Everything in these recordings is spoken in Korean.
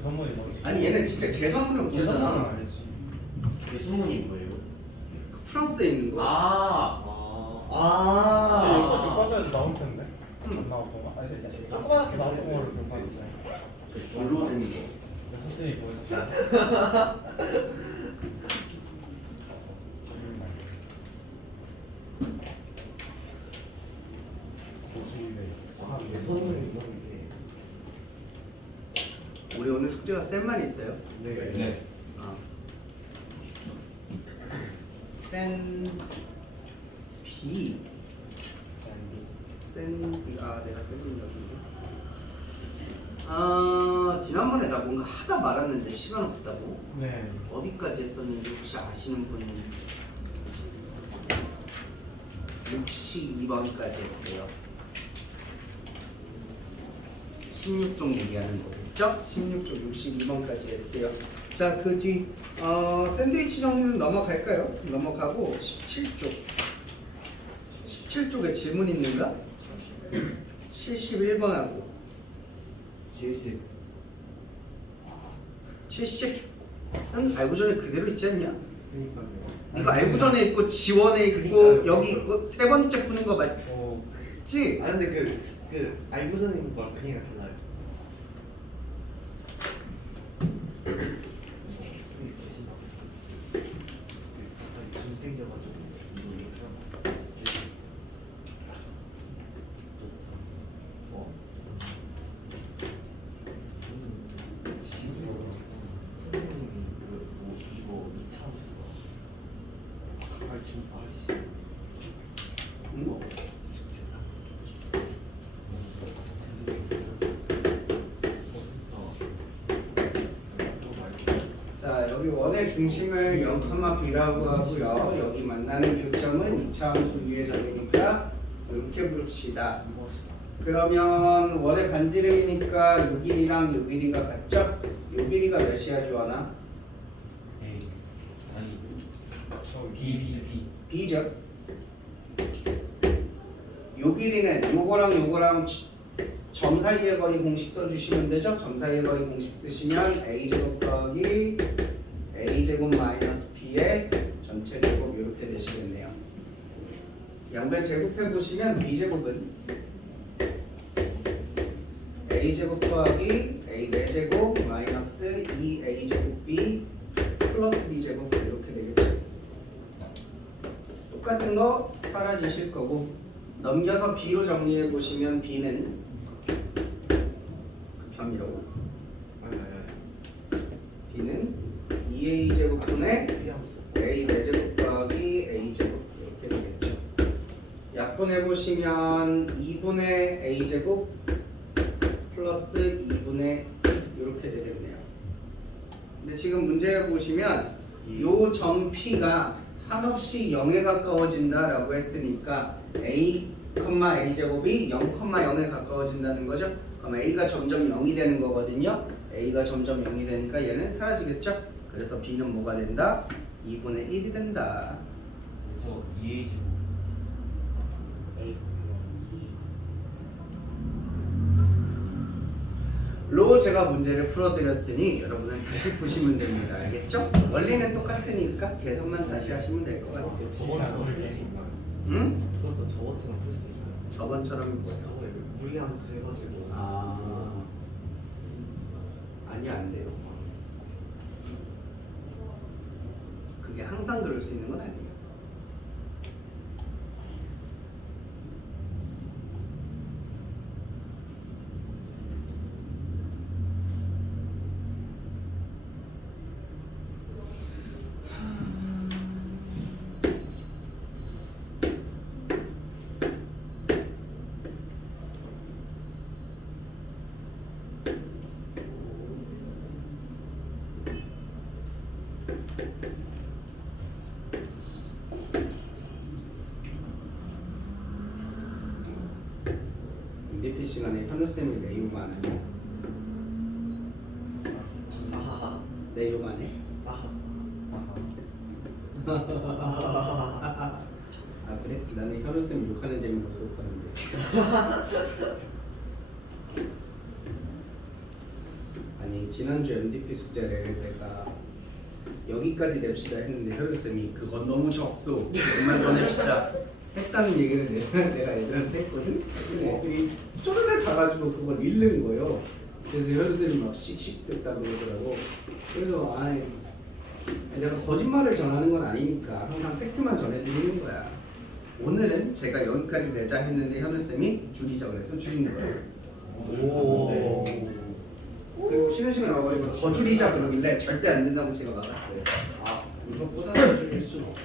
개선문이 뭐지? 아니 얘는 진짜 개선문을 못 개선문은 하잖아. 알지. 개선문이 뭐예요? 그 프랑스에 있는 거. 여기서 교과서에도 나올 텐데. 안 나왔던가? 아니 조그맣게 나왔던 걸로 기억하는데. 뭘로 된 거? 선생님이 보여줬다. 우리 오늘 숙제가 쌤만 있어요. 네. 센 B. 센 B. 내가 센 B 여기인데. 지난번에 나 뭔가 하다 말았는데 시간 없다고. 네. 어디까지 했었는지 혹시 아시는 분? 62번까지 했대요. 16종 얘기하는 거겠죠? 16종 62번까지 했대요. 자, 그 뒤 샌드위치 정리는 넘어갈까요? 넘어가고 17쪽. 17쪽에 질문 있는가? 71번하고 70은 알고 전에 그대로 있지 않냐? 이거 알고 전에 있고 지원에 있고 여기 있고 세 번째 푸는 거 맞지? 근데 그 알고서는 거랑 그냥 달라요. 줌 땡겨가지고 선생님이 이거 이차수가 자, 여기 원의 중심을 0,b라고 하고요. 여기 만나는 교점은 2차함수 위의 점이니까 이렇게 부릅시다. 그러면 원의 반지름이니까 6일이랑 6일이가 같죠? 6일이가 몇이야 주원아? B죠? 6일이는 요거랑 점 사이의 거리 공식 써주시면 되죠? 점 사이의 거리 공식 쓰시면 a제곱 더하기 a제곱 마이너스 b의 전체 제곱 이렇게 되시겠네요. 양변 제곱해 보시면 b제곱은 a제곱 더하기 a 4제곱 마이너스 2a제곱 b 플러스 b제곱 이렇게 되겠죠. 똑같은 거 사라지실 거고 넘겨서 b로 정리해 보시면 b는 극혐이라고 b는 2a제곱분의 a 4제곱 더하기 a제곱 이렇게 되겠죠. 약분해 보시면 2분의 a제곱 플러스 2분의 이렇게 되겠네요. 근데 지금 문제 보시면 요 점 P가 한없이 0에 가까워진다라고 했으니까 a, a제곱이 0,0에 가까워진다는 거죠. 그럼 a가 점점 0이 되는 거거든요. a가 점점 0이 되니까 얘는 사라지겠죠. 그래서 b는 뭐가 된다? 2분의 1이 된다. 그래서 2a제곱 로 제가 문제를 풀어드렸으니 여러분은 다시 보시면 됩니다. 알겠죠? 원리는 똑같으니까 계산만 다시 하시면 될 것 같아요. 저번처럼 풀 수 있나요? 응? 그것도 저번처럼 풀 수 있나요? 저번처럼이 뭐예요? 저번에 무리함수 해가지고 아니요, 안 돼요. 그게 항상 그럴 수 있는 건 아니에요. DP 시간에 현우쌤이 내 욕 안 하냐? 아하하 내 욕 안 해? 아하 아 그래? 나는 현우쌤 욕하는 재미로 수업하는데. 아니 지난주 MDP 숙제 낼 때가 여기까지 냅시다 했는데 현우쌤이 그건 너무 적소 정말 더 냅시다 했다는 얘기를 내가 애들한테 했거든. 근데 애들이 쪼르르 가가지고 그걸 읽는 거예요. 그래서 현우쌤이 막 씩씩댔다고 그러더라고. 그래서 아이 내가 거짓말을 전하는 건 아니니까 항상 팩트만 전해드리는 거야. 오늘은 제가 여기까지 내자 했는데 현우쌤이 줄이자 그래서 줄이는 거예요. 오. 그리고 쉬는 시간 와가지고 더 줄이자 그러길래 절대 안 된다고 제가 막았어요. 아 이것보다 더 줄일 수는 없어.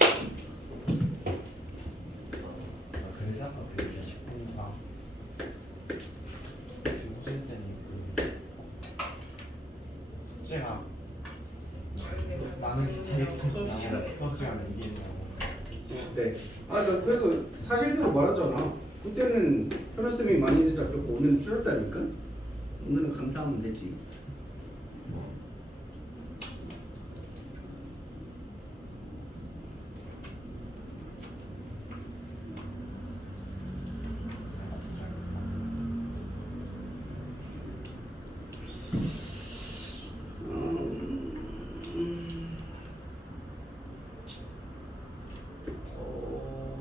그래서 아까 그 얘기하셨고 아. 지금 호진쌤이 그 숙제가 많은 게 제일 수업 시간에 얘기했냐고. 네. 나 그래서 사실대로 말하잖아. 그때는 현우쌤이 많이 잡혔고 오늘은 줄였다니까. 오늘은 감사하면 되지.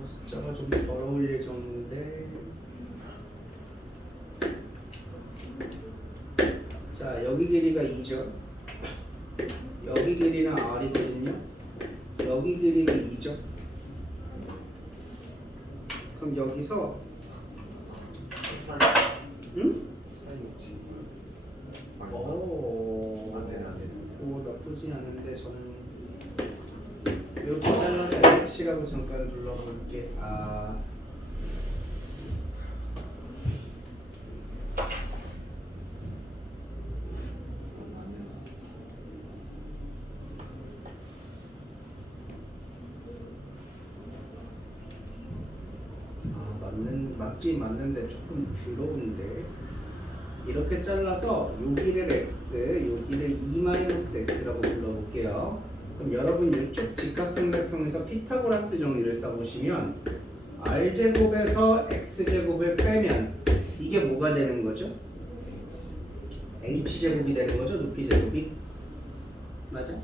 숫자가 좀 더러울 예정인데. 자, 여기 길이가 2죠. 여기 길이는 R이거든요. 여기 길이가 2죠. 그럼 여기서 응? 사이였지. 오. 안 되네 안 되네. 오, 나쁘지 않은데 저는 이렇게 잘라서 H라고 잠깐 눌러볼게. 맞긴 맞는데 조금 더러운데. 이렇게 잘라서 여기를 x, 여기를 2-x라고 불러볼게요. 그럼 여러분 이쪽 직각삼각형에서 피타고라스 정리를 써보시면 r제곱에서 x제곱을 빼면 이게 뭐가 되는 거죠? h제곱이 되는 거죠? 높이제곱이? 맞아?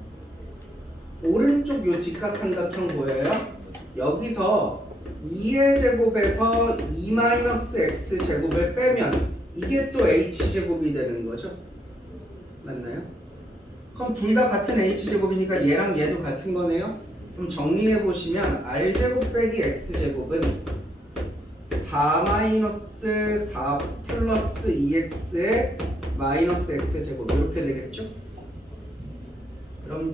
오른쪽 요 직각삼각형 보여요? 여기서 2의 제곱에서 2-x제곱을 빼면 이게 또 h제곱이 되는 거죠? 맞나요? 그럼 둘 다 같은 h제곱이니까 얘랑 얘도 같은 거네요? 그럼 정리해 보시면 r제곱 빼기 x제곱은 4-4 플러스 2x의 마이너스 x제곱 이렇게 되겠죠? 그럼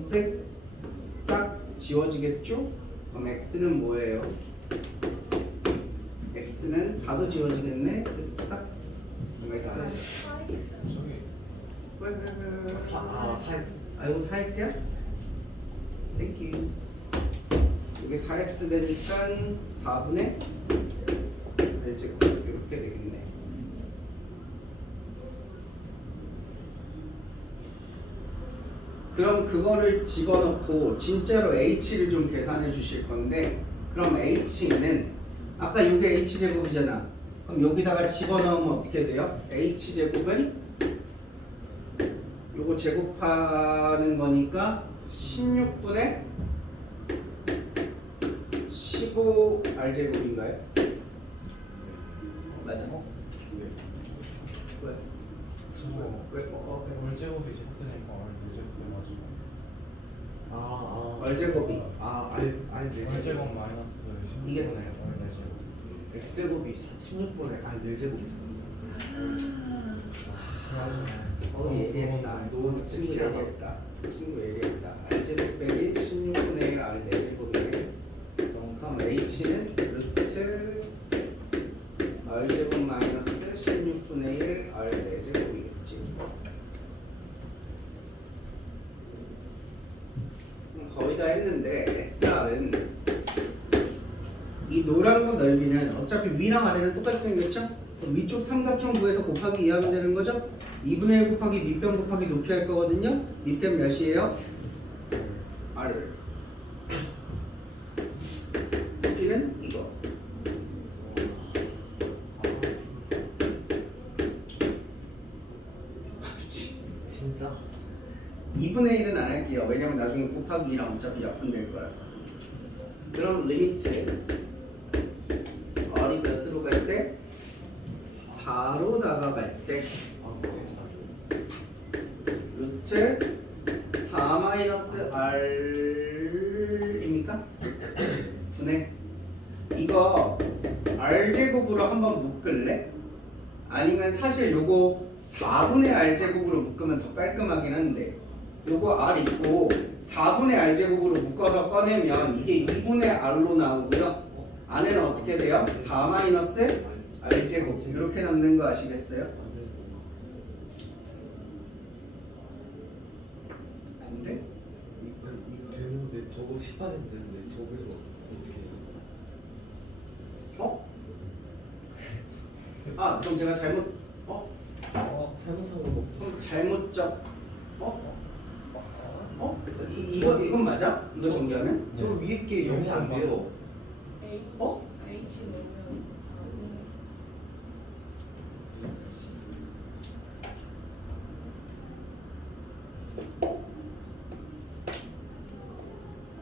싹 지워지겠죠? 그럼 x는 뭐예요? x는 4도 지워지겠네? 싹 x 저기 사이. 이거 4x야? 땡큐. 이게 4x 되니까 4분의 1제곱 이렇게 되겠네. 그럼 그거를 집어넣고 진짜로 h를 좀 계산해 주실 건데, 그럼 h는 아까 이게 h제곱이잖아. 그럼 여기다가 집어넣으면 어떻게 돼요? h제곱은 요거 제곱하는 거니까 16분의 15 r제곱인가요? 맞아? 어? 왜? 저거 왜? 월제곱이 제곱되니까 월제곱 돼가지고 r제곱이 아니 네 월제곱 마이너스 이게 16분의 월제곱. x제곱이 16분의 아니 4제곱이잖아. 얘기했다. 친구 얘기했다. 친구 얘기했다. r제곱 빼기 16분의 1 r 4제곱이네. 그럼 h는 루트 r제곱 마이너스 16분의 1 r 4제곱이겠지. 거의 다 했는데 SR은 이 노란 거 넓이는 어차피 위랑 아래는 똑같이 생겼죠? 그럼 위쪽 삼각형 구에서 곱하기 2 하면 되는 거죠? 2분의 1 곱하기 밑변 곱하기 높이 할 거거든요? 밑변 몇이에요? R. 높이는 이거. 진짜. 2분의 1은 안 할게요. 왜냐면 나중에 곱하기 2랑 어차피 약분될 거라서. 그럼 리미트 r이 몇으로 갈 때? 4로 다가갈 때 루트 4 마이너스 r입니까? 분의 이거 r제곱으로 한번 묶을래? 아니면 사실 요거 4분의 r제곱으로 묶으면 더 깔끔하긴 한데 요거 r 있고 4분의 r제곱으로 묶어서 꺼내면 이게 2분의 r로 나오고요. 안에는 어떻게 돼요? 4 마이너스 r제곱 이렇게 남는 거 아시겠어요? 안 돼? 이거 되는데 저거 18이 되는데 저기서 어떻게 해요? 어? 아 그럼 제가 잘못 잘못한 거 없어. 그럼 잘못 적 이건 맞아? 이거 정리하면? 저 위에 게 0이 안 돼요. 어? H 넣으면 4는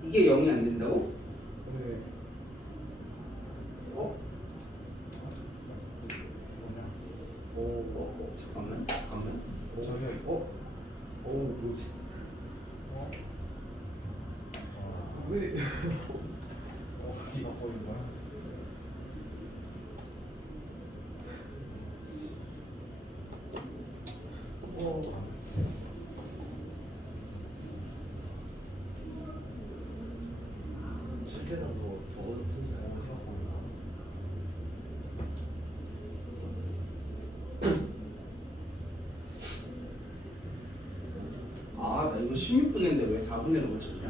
이게 0이 안 된다고? 네. 어? 오, 잠깐만 저기 뭐지? 왜? 어디가 보이는 거야? 실제가 더 저거 같은데 어디가 보이나? 아 나 이거 16분인데 왜 4분의 1을 쳤냐?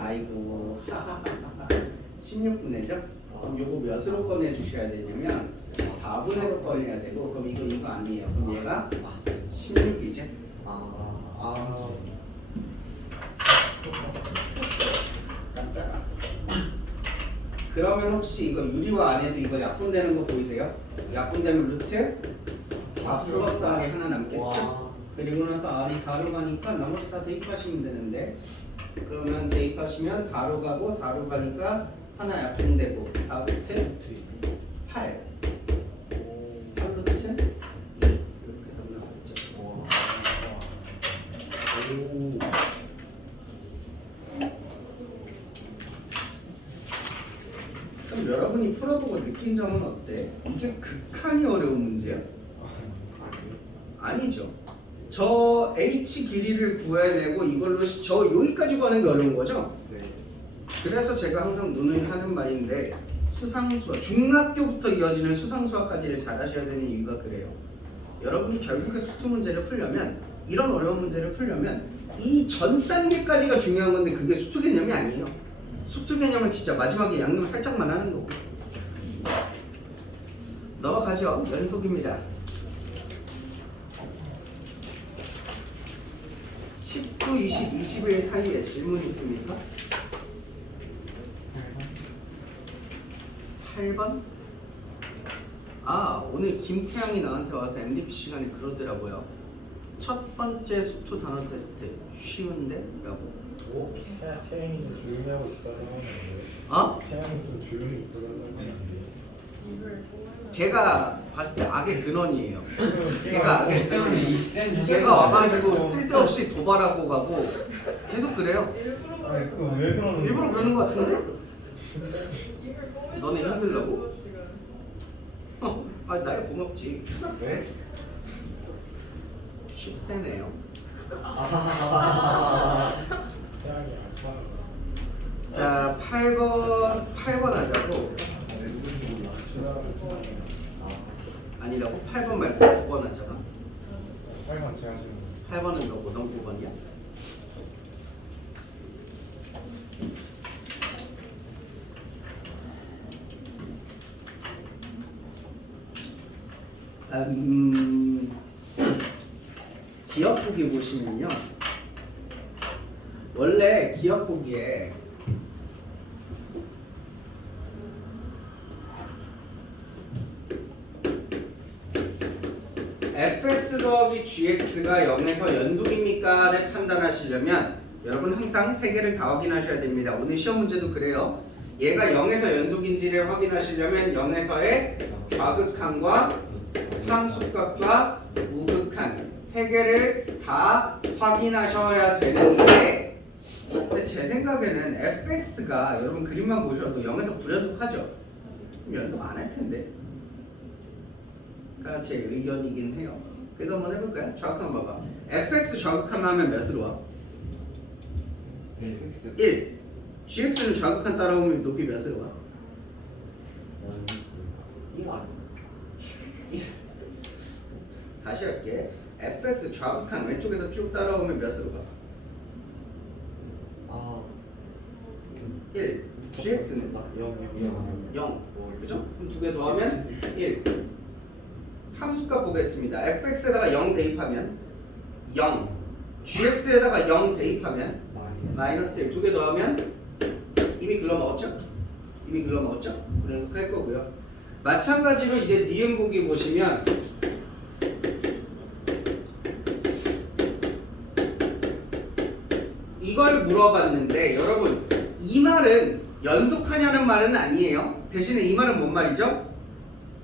아이고 16분의죠? 그럼 요거 몇으로 꺼내 주셔야 되냐면 4분의로 꺼내야 되고 그럼 이거 아니에요. 그럼 얘가 16이죠? 깜짝아. 그러면 혹시 이거 유리화 안에도 이거 약분되는 거 보이세요? 약분되면 루트 4 플러스 r이 하나 남겠죠? 그리고 나서 r이 4로 가니까 나머지 다 대입하시면 되는데 그러면 대입하시면 4로 가고 4로 가니까 하나 약분되고 4 루트 8 8 루트 2 이렇게 나오겠죠. 그럼 여러분이 풀어보고 느낀 점은 어때? 이게 극한이 어려운 문제야? 아니죠. 저 h 길이를 구해야 되고 이걸로 저 여기까지 구하는 게 어려운 거죠? 네. 그래서 제가 항상 누누이 하는 말인데 수상수학, 중학교부터 이어지는 수상수학까지를 잘 하셔야 되는 이유가 그래요. 여러분이 결국에 수투 문제를 풀려면 이런 어려운 문제를 풀려면 이 전 단계까지가 중요한 건데 그게 수투 개념이 아니에요. 수투 개념은 진짜 마지막에 양념 살짝만 하는 거고. 넘어가죠. 연속입니다. 19, 20, 21 사이에 질문 있습니까? 8번? 아 오늘 김태양이 나한테 와서 MVP 시간에 그러더라고요. 첫 번째 수투 단어 테스트 쉬운데? 라고. 태양이 좀 조용히 하고 있으라고 하는데 어? 태양이 좀 조용히 있으라고 하는데 이걸 뽑으면 걔가 봤을 때 악의 근원이에요. 걔가 악의 근원이에요. 쌤 걔가 와가지고 쓸데없이 도발하고 가고 계속 그래요. 일부러 아니 그거 왜 그러는 일부러 그러는 거 같은데? 이걸 뽑으면 너네 힘들라고? 수업 시간. 아 나야 고맙지. 네? 10대네요. 태양이 안 타는 거야 자 8번 하자고. 아니라고? 8번 말고 9번 하잖아. 8만 제가 지금 8번은 너고 넌 9번이야? 기억보기 보시면요. 원래 기억보기에 fx 더하기 gx가 0에서 연속입니까를 판단하시려면 여러분 항상 세 개를 다 확인하셔야 됩니다. 오늘 시험 문제도 그래요. 얘가 0에서 연속인지를 확인하시려면 0에서의 좌극한과 함수값과 우극한 세 개를 다 확인하셔야 되는데, 근데 제 생각에는 fx가 여러분 그림만 보셔도 0에서 불연속하죠? 그럼 연속 안 할 텐데. 그러니까 제 의견이긴 해요. 그래도 한번 해볼까요? 좌극한 봐봐. fx 좌극한 하면 몇으로 와? 1. gx는 좌극한 따라오면 높이 몇으로 와? 1 아니야? 다시 할게. fx 좌극한 왼쪽에서 쭉 따라오면 몇으로 가? 아 1. gx는 0 0. 그죠? 그럼 두 개 더하면 1. 함수값 보겠습니다. fx에다가 0 대입하면 0. gx에다가 0 대입하면 마이너스 1. 두 개 더하면 이미 글러먹었죠? 이미 글러먹었죠? 불연속할 거고요. 마찬가지로 이제 니은 보기 보시면 이걸 물어봤는데 여러분 이 말은 연속하냐는 말은 아니에요. 대신에 이 말은 뭔 말이죠?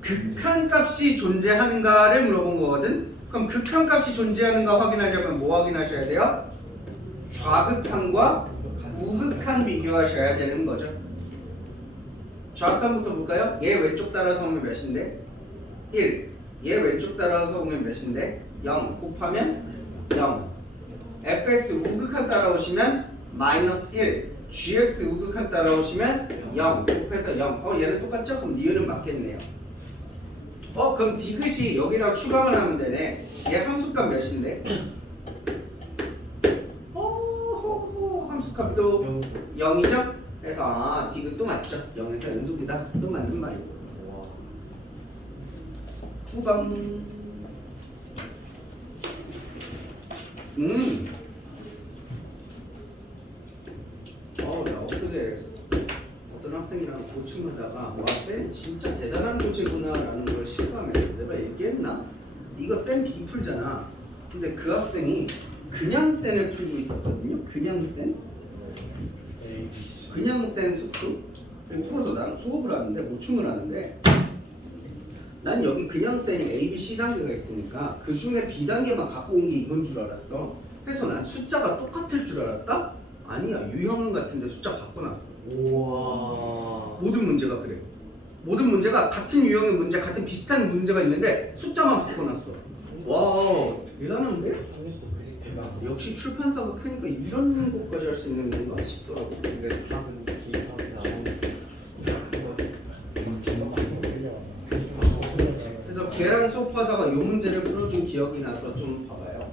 극한값이 존재하는가를 물어본 거거든. 그럼 극한값이 존재하는가 확인하려면 뭐 확인하셔야 돼요? 좌극한과 우극한 비교하셔야 되는 거죠. 좌극한부터 볼까요? 얘 왼쪽 따라서 오면 몇인데? 1. 얘 왼쪽 따라서 오면 몇인데? 0 곱하면 0. fx 우극한 따라오시면 마이너스 1. gx 우극한 따라오시면 0 곱해서 0. 얘는 똑같죠? 그럼 니은은 맞겠네요. 그럼 디귿이 여기다가 추가만 하면 되네. 얘 함수값 몇인데? 함수값도 0이죠? 그래서 디귿도 맞죠? 0에서 연속이다. 또 맞는 말이고. 와 9번. 나 엊그제 어떤 학생이랑 고충하다가 와 쌤 진짜 대단한 교재구나 라는 걸 실감했어. 내가 얘기했나? 이거 쌤 B 풀잖아. 근데 그 학생이 그냥 쌤을 풀고 있었거든요. 그냥 쌤? 그냥 쌤 수프? 풀어서 나랑 수업을 하는데 고충을 하는데 난 여기 그냥 쌤 A, B, C 단계가 있으니까 그 중에 B 단계만 갖고 온 게 이건 줄 알았어. 그래서 난 숫자가 똑같을 줄 알았다? 아니야. 유형은 같은데 숫자 바꿔놨어. 우와 모든 문제가 그래. 모든 문제가 같은 유형의 문제, 같은 비슷한 문제가 있는데 숫자만 바꿔놨어. 와 대단한데? 역시 출판사가 크니까 이런 것까지 할 수 있는 건가 싶더라고. 근데 답은 기사한테 그래서 걔랑 수업하다가 이 문제를 풀어준 기억이 나서 좀 봐봐요.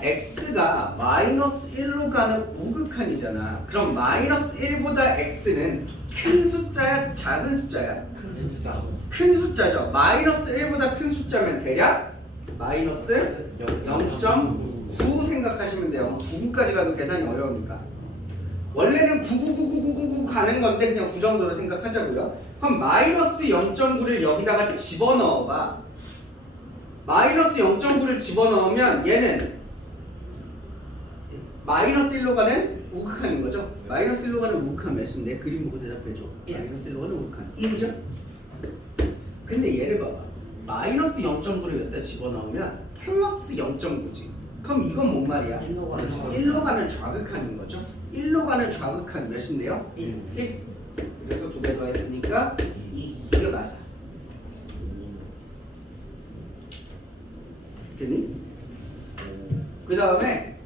x가 마이너스 1로 가는 우극한이잖아. 그럼 마이너스 1보다 x는 큰 숫자야? 작은 숫자야? 큰 숫자 큰 숫자죠. 마이너스 1보다 큰 숫자면 대략 마이너스 0.9 생각하시면 돼요. 99까지 가도 계산이 어려우니까. 원래는 999999 가는 건데 그냥 9 정도로 생각하자고요. 그럼 마이너스 0.9를 여기다가 집어넣어봐. 마이너스 0.9를 집어넣으면 얘는 마이너스 1로 가는 우극한인 거죠. 마이너스 1로 가는 우극한 몇인데? 그림 보고 대답해줘. 마이너스 1로 가는 우극한 1이죠? 근데 얘를 봐봐. 마이너스 0.9를 여기다 집어넣으면 플러스 0.9지. 그럼 이건 뭔 말이야? 1로 가는 좌극한인 거죠. 1로 가는 좌극한 몇인데요? 1. 그래서 두 개 더 했으니까 이게 맞아. 됐니? 그 다음에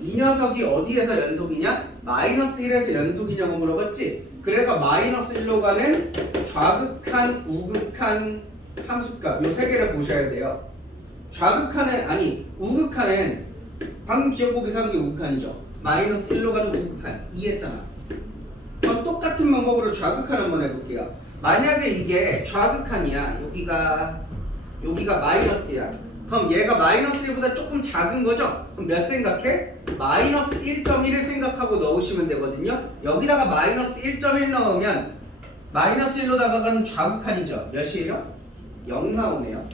이 녀석이 어디에서 연속이냐? 마이너스 1에서 연속이냐고 물어봤지? 그래서 마이너스 1로 가는 좌극한, 우극한 함수값 요 세 개를 보셔야 돼요. 좌극한은 아니 우극한은 방금 기억보기에서 한 게 우극한이죠. 마이너스 1로 가는 우극한 이해했잖아. 그럼 똑같은 방법으로 좌극한 한번 해볼게요. 만약에 이게 좌극한이야. 여기가 마이너스야. 그럼 얘가 마이너스 1보다 조금 작은 거죠? 그럼 몇 생각해? 마이너스 1.1을 생각하고 넣으시면 되거든요. 여기다가 마이너스 1.1 넣으면 마이너스 1로 다가가는 좌극한이죠. 몇이에요? 0 나오네요.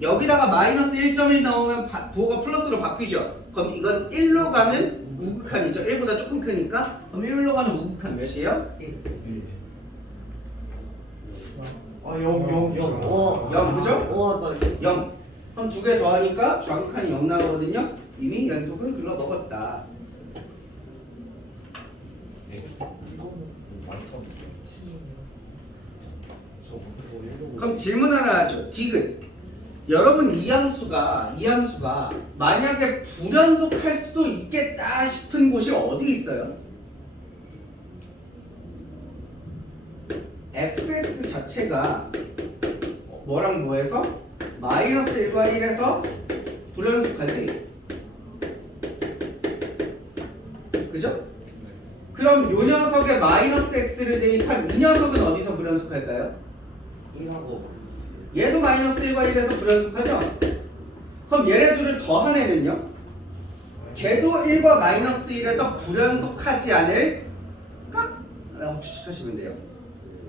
여기다가 마이너스 1.1 넣으면 부호가 플러스로 바뀌죠. 그럼 이건 1로 가는 우극한이죠. 1보다 조금 크니까. 그럼 1로 가는 우극한 몇이에요? 1. 아, 0. 와. 0, 그죠? 와, 나 이거 0. 그럼 두 개 더하니까 좌극한이 0 나오거든요. 이미 연속은 글러먹었다. X. 이거는 완전 저 그럼 질문 하나 하죠. 디귿. 여러분 이 함수가 만약에 불연속할 수도 있겠다 싶은 곳이 어디 있어요? fx 자체가 뭐랑 뭐해서? 마이너스 1과 1에서 불연속하지? 그죠? 그럼 요 녀석에 마이너스 x를 대입한 이 녀석은 어디서 불연속할까요? 1하고 얘도 마이너스 1과 1에서 불연속하죠? 그럼 얘네 둘을 더한 애는요? 걔도 1과 마이너스 1에서 불연속하지 않을까? 라고 추측하시면 돼요.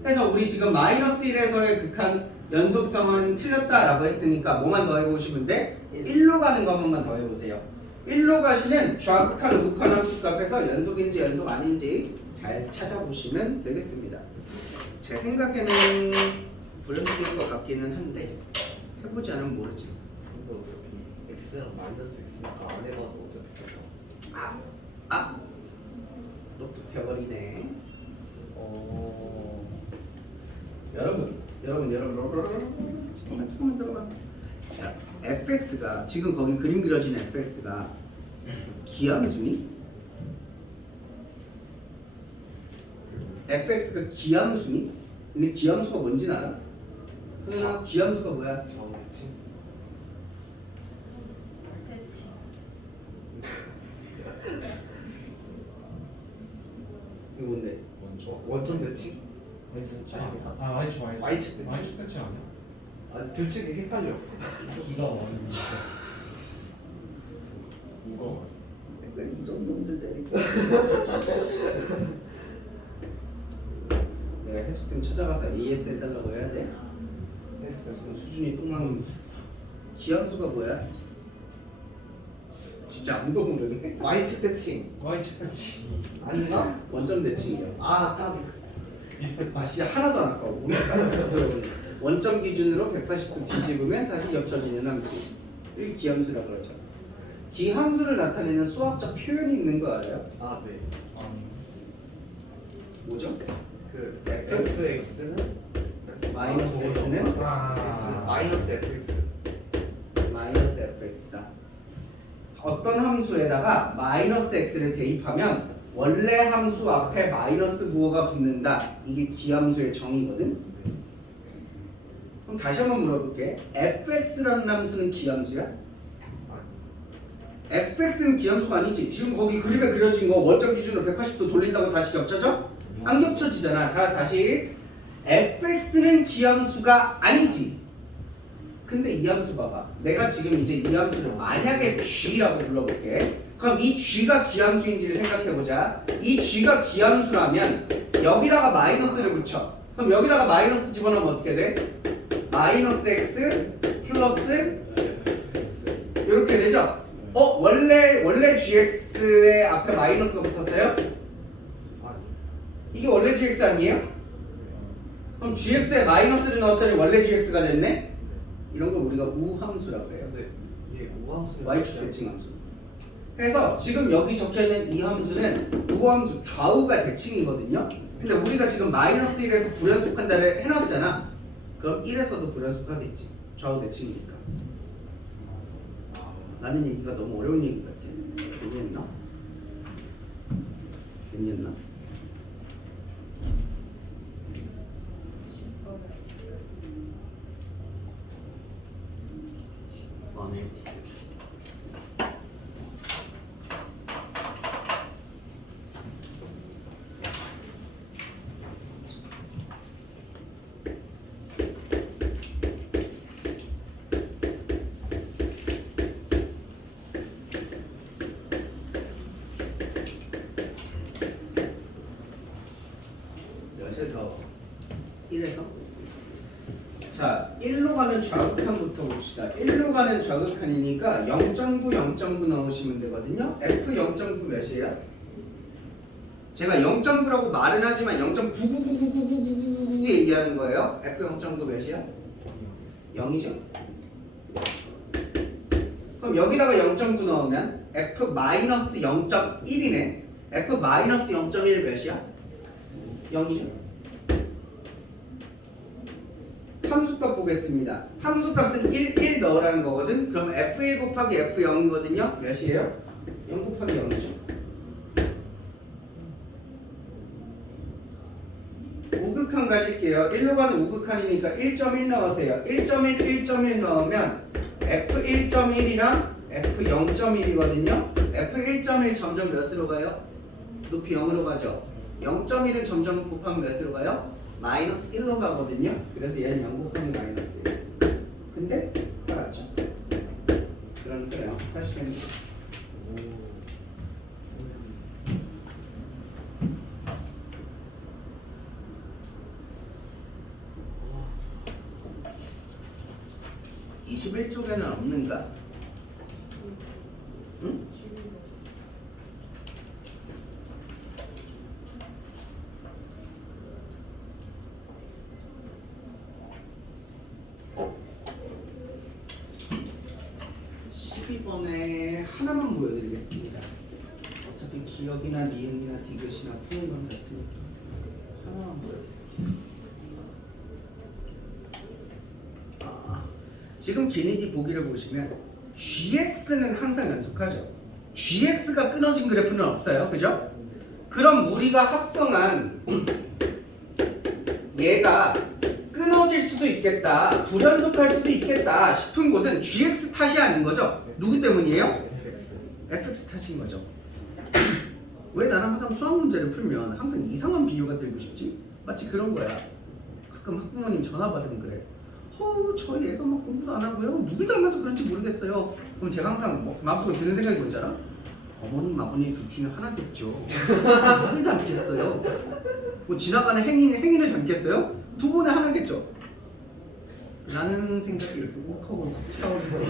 그래서 우리 지금 마이너스 1에서의 극한 연속성은 틀렸다라고 했으니까 뭐만 더해보시면 돼? 1로 가는 거 한 번만 더해보세요. 1로 가시는 좌극한 우극한 함수 값에서 연속인지 연속 아닌지 잘 찾아보시면 되겠습니다. 제 생각에는 불연속일 것 같기는 한데 해보지 않으면 모르지. 근데 어차피 x랑 마이너스 x니까 안 해봐도 어차피 돼서 똑똑해버리네. 어... 여러분 잠깐만 들어봐. 자, fx가 지금 거기 그림 그려진 fx가 기함수니? fx가 기함수니? 근데 기함수가 뭔지 알아? 선생아, 기함수가 뭐야? 저겠지? 대치. 이거 뭔데? 원점 대칭? Y축 Y축 대칭. Y축 대칭 아니야? 아, 둘중에 헷갈려. 기가 완전 무거워. 내가 이런 놈들 데리고 내가 해수쌤 찾아가서 AS 해달라고 해야 돼? 했어. 지금 수준이 똥망이. 기함수가 뭐야? 진짜 아무도 모르네. Y축 대칭 Y축 대칭 아닌가? 원점 대칭이요. 아, 까비. 비슷했다. 아 진짜 하나도 안 아까워. 원점 기준으로 180도 뒤집으면 다시 겹쳐지는 함수. 이 기함수라고 그러죠. 기함수를 나타내는 수학적 표현이 있는 거 알아요? 아, 네. 뭐죠? 그 F? fx는 마이너스 x는 x 마이너스 fx. 마이너스 fx다. 어떤 함수에다가 마이너스 x를 대입하면 원래 함수 앞에 마이너스 부호가 붙는다. 이게 기함수의 정의거든. 그럼 다시 한번 물어볼게. fx라는 함수는 기함수야? fx는 기함수가 아니지. 지금 거기 그림에 그려진 거 원점 기준으로 180도 돌린다고 다시 겹쳐져? 안 겹쳐지잖아. 자, 다시 fx는 기함수가 아니지. 근데 이 함수 봐봐. 내가 지금 이제 이 함수를 만약에 g라고 불러볼게. 그럼 이 g가 기함수인지를 생각해보자. 이 g가 기함수라면 여기다가 마이너스를 붙여. 그럼 여기다가 마이너스 집어넣으면 어떻게 돼? 마이너스 x 플러스 이렇게 되죠? 원래 gx의 앞에 마이너스가 붙었어요? 이게 원래 gx 아니에요? 그럼 gx에 마이너스를 넣었더니 원래 gx가 됐네? 이런 걸 우리가 우함수라고 해요. 근데 이게 우함수 y축 대칭 함수. 그래서 지금 여기 적혀있는 이 함수는 우함수 좌우가 대칭이거든요. 근데 우리가 지금 마이너스 1에서 불연속한다를 해놨잖아. 그럼 1에서도 불연속하겠지. 좌우 대칭이니까. 나는 얘기가 너무 어려운 얘기 같아. 재미있나? 재미있나? 만에 가는 좌극한부터 봅시다. 1로 가는 좌극한이니까 0.9, 0.9 넣으시면 되거든요. F 0.9 몇이에요? 제가 0.9라고 말은 하지만 0.9999999 얘기하는 거예요. F 0.9 몇이야? 0이죠. 그럼 여기다가 0.9 넣으면 F 0.1이네. F 0.1 몇이야? 0이죠. 함수값 보겠습니다. 함수값은 1 넣으라는 거거든. 그럼 F1 곱하기 F0이거든요. 몇이에요? 0 곱하기 0이죠. 우극한 가실게요. 1로 가는 우극한이니까 1.1 넣으세요. 1.1, 1.1 넣으면 F1.1이랑 F0.1이거든요. F1.1 점점 몇으로 가요? 높이 0으로 가죠. 0.1은 점점 곱하면 몇으로 가요? 마이너스 1로 가거든요. 그래서 얘는 0 곱하기 마이너스 1. 근데 알았죠? 그러니까 연습하시면 돼요. 오. 21쪽에는 없는가? 응? (12번에) 하나만 보여드리겠습니다. 어차피 기억이나 니은이나 디귿이나 푸는 건 같으니까 하나만 보여드릴게요. 지금 기니디 보기를 보시면 GX는 항상 연속하죠. GX가 끊어진 그래프는 없어요. 그죠? 그럼 우리가 합성한 얘가 끊어질 수도 있겠다, 불연속할 수도 있겠다 싶은 곳은 GX 탓이 아닌 거죠? 누구 때문이에요? FX 탓인 거죠. 왜 나는 항상 수학 문제를 풀면 항상 이상한 비유가 들고 싶지? 마치 그런 거야. 가끔 학부모님 전화 받으면 그래. 저희 애가 막 공부도 안 하고요. 누굴 닮아서 그런지 모르겠어요. 그럼 제가 항상 마음속에 드는 생각이 뭔지 알아? 어머님, 아버님 둘 중에 하나겠죠. 누굴 닮겠어요? 뭐 지나가는 행인을 닮겠어요? 두 분의 하나겠죠. 라는 생각이 이렇게 울컥울컥 차오르고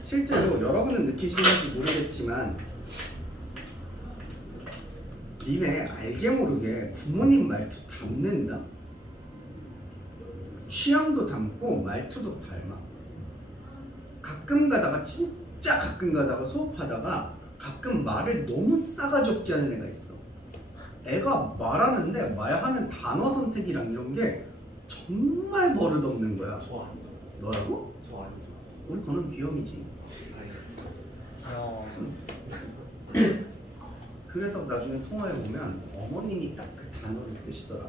실제로 여러분은 느끼시는지 모르겠지만 니네 알게 모르게 부모님 말투 닮는다? 취향도 닮고 말투도 닮아. 가끔 가다가 진짜 가끔 가다가 수업하다가 가끔 말을 너무 싸가지 없게 하는 애가 있어. 애가 말하는데 말하는 단어 선택이랑 이런 게 정말 버릇없는 거야. 저 아니죠. 너라고? 저 아니죠. 우리 거는 귀염이지. 그래서 나중에 통화해 보면 어머님이 딱 그 단어를 쓰시더라.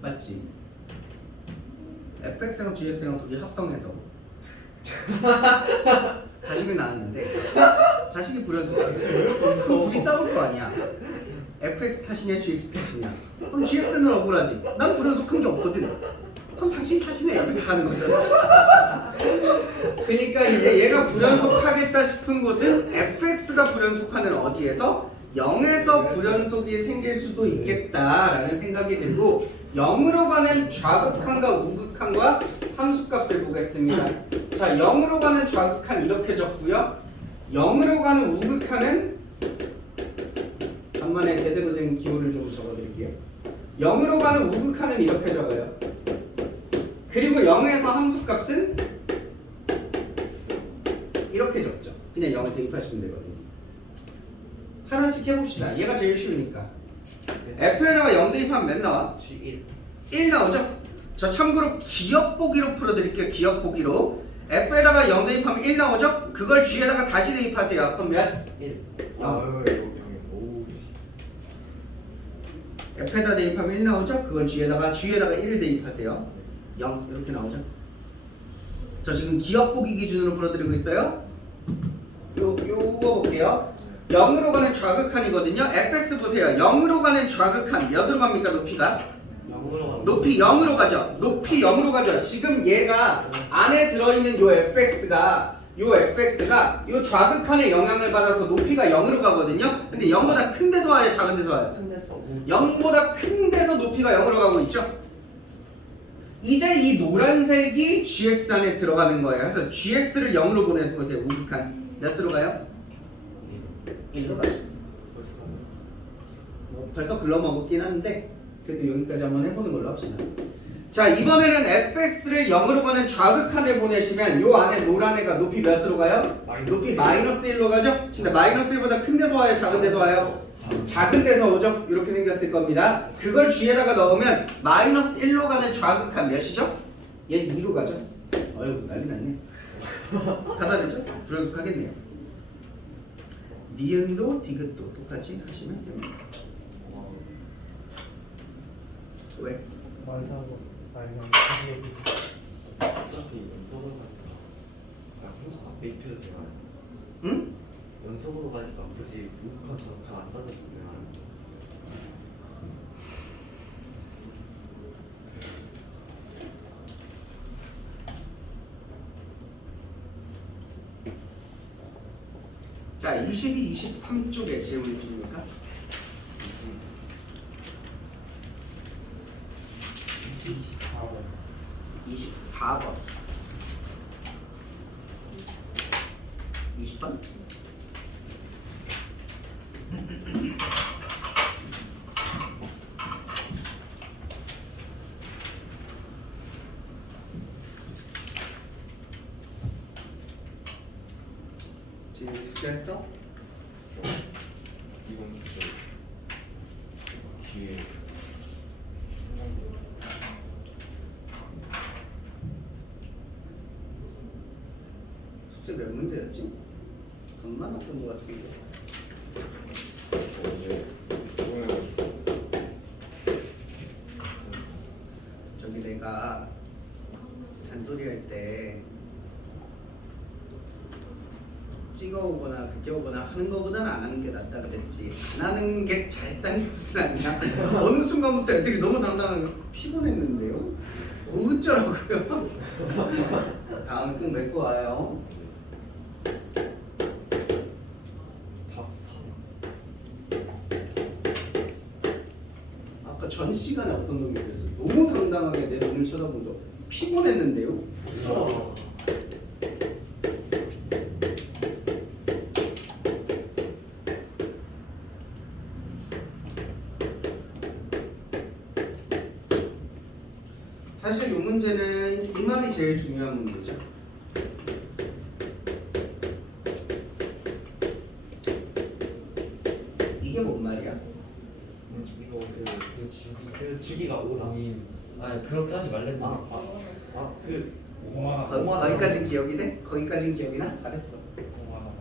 맞지? FX랑 GX랑 둘이 합성해서 자식을 낳았는데 자식이 불연속해. 그럼 둘이 싸울 거 아니야. FX 탓이냐 GX 탓이냐. 그럼 GX는 억울하지. 난 불연속한 게 없거든. 그럼 당신 탓이네 이렇게 가는 거잖아. 그러니까 이제 얘가 불연속하겠다 싶은 곳은 FX가 불연속하는 어디에서 0에서 불연속이 생길 수도 있겠다라는 생각이 들고 0으로 가는 좌극한과 우극한과 함수값을 보겠습니다. 자, 0으로 가는 좌극한 이렇게 적고요. 0으로 가는 우극한은 간만에 제대로 된 기호를 좀 적어드릴게요. 0으로 가는 우극한은 이렇게 적어요. 그리고 0에서 함수값은 이렇게 적죠. 그냥 0을 대입하시면 되거든요. 하나씩 해봅시다. 얘가 제일 쉬우니까. F에다가 0 대입하면 몇 나와? G1. 1 나오죠? 저 참고로 기억보기로 풀어드릴게요. 기억보기로. F에다가 0 대입하면 1 나오죠? 그걸 G에다가 다시 대입하세요. 그럼 몇? 1. 오. F에다 대입하면 1 나오죠? 그걸 G에다가 1을 대입하세요. 0 이렇게 나오죠? 저 지금 기억보기 기준으로 풀어드리고 있어요. 요거 볼게요. 0으로 가는 좌극한이거든요. fx 보세요. 0으로 가는 좌극한 몇으로 갑니까? 높이가? 높이 0으로 가죠. 높이 0으로 가죠. 지금 얘가 안에 들어있는 요 fx가 요 좌극한의 영향을 받아서 높이가 0으로 가거든요. 근데 0보다 큰 데서 와요? 작은 데서 와요? 큰 데서. 0보다 큰 데서 높이가 0으로 가고 있죠. 이제 이 노란색이 gx 안에 들어가는 거예요. 그래서 gx를 0으로 보내서 보세요. 우극한 몇으로 가요? 1로 가죠. 뭐 벌써 글러먹었긴 한데 그래도 여기까지 한번 해보는 걸로 합시다. 자, 이번에는 fx를 0으로 가는 좌극한을 보내시면 요 안에 노란 애가 높이 몇으로 가요? 높이 -1로 가죠? 근데 -1보다 큰 데서 와요? 작은 데서 와요? 작은 데서 오죠? 이렇게 생겼을 겁니다. 그걸 G에다가 넣으면 -1로 가는 좌극한 몇이죠? 얘는 2로 가죠? 어휴, 난리 났네. 다 다르죠? 불연속하겠네요. 니은도 디귿도 똑같이 하시면 됩니다. 왜? 완사하고 아니면 얘기지. 어차피 연속으로 가니까 항상 앞에 입혀도 되나요? 응? 연속으로 가니까 굳이 우극한처럼 다안 따져도 되나요? 자, 22, 23쪽에 질문 있습니까? 24번. 24번 20번? 지금 숙제했어? 이번 주제 뒤에 숙제 몇 문제였지? 돈 많았던 것 같은데. 이제 이거는 저기 내가 잔소리 할 때 찍어오거나 비껴오거나 하는 것보다는 안 하는 게 낫다 그랬지. 안 하는 게 잘했다는 뜻은 아니야. 어느 순간부터 애들이 너무 당당하게 피곤했는데요? 어쩌라고요? 다음에 꼭 메꿔 와요. 답 4. 아까 전 시간에 어떤 놈이 그랬어. 너무 당당하게 내 눈을 쳐다보면서 피곤했는데요? 사실 이 문제는 이 말이 제일 중요한 문제죠. 이게 뭔 말이야? 이거 그 주기가 5다. 공인. 아니 그렇게 하지 말랬는데. 그 5만 원. 거기까진 기억이 돼? 거기까진 기억이 나? 잘했어. 5만 원.